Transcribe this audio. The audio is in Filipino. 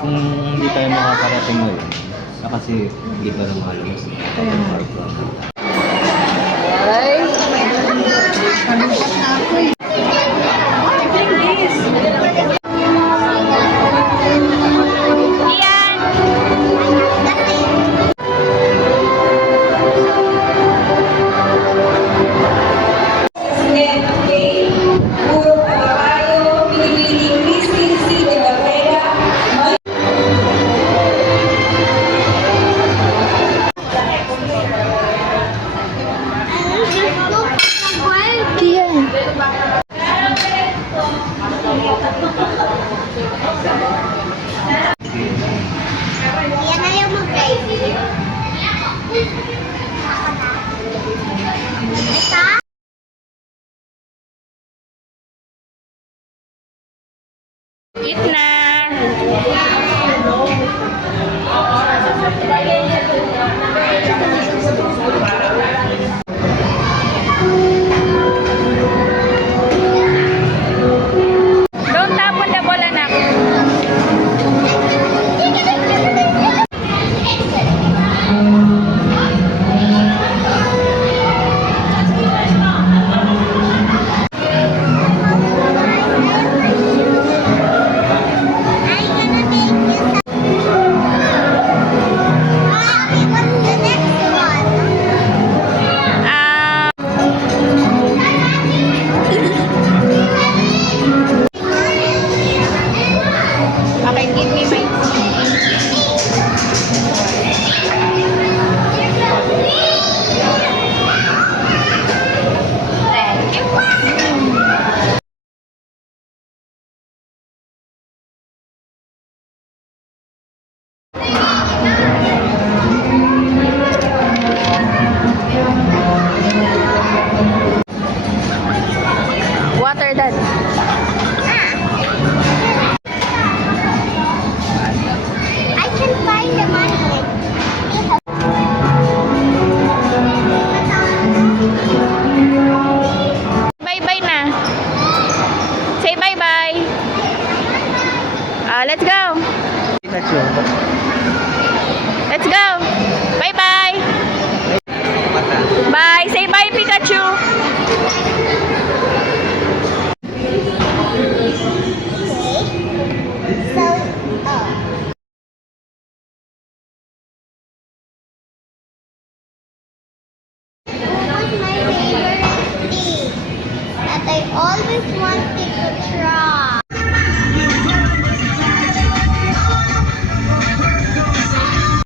kung hindi tayo makakarating ngayon, kasi hindi pa lumalabas. Ay, kalungkot na ako eh. Eat na! Don't tapon the ball, anak. Okay, give me my water, Dad. I can find the money. Bye-bye na. Say bye-bye. Let's go. Let's go. Bye-bye. Bye. Say bye, Pikachu.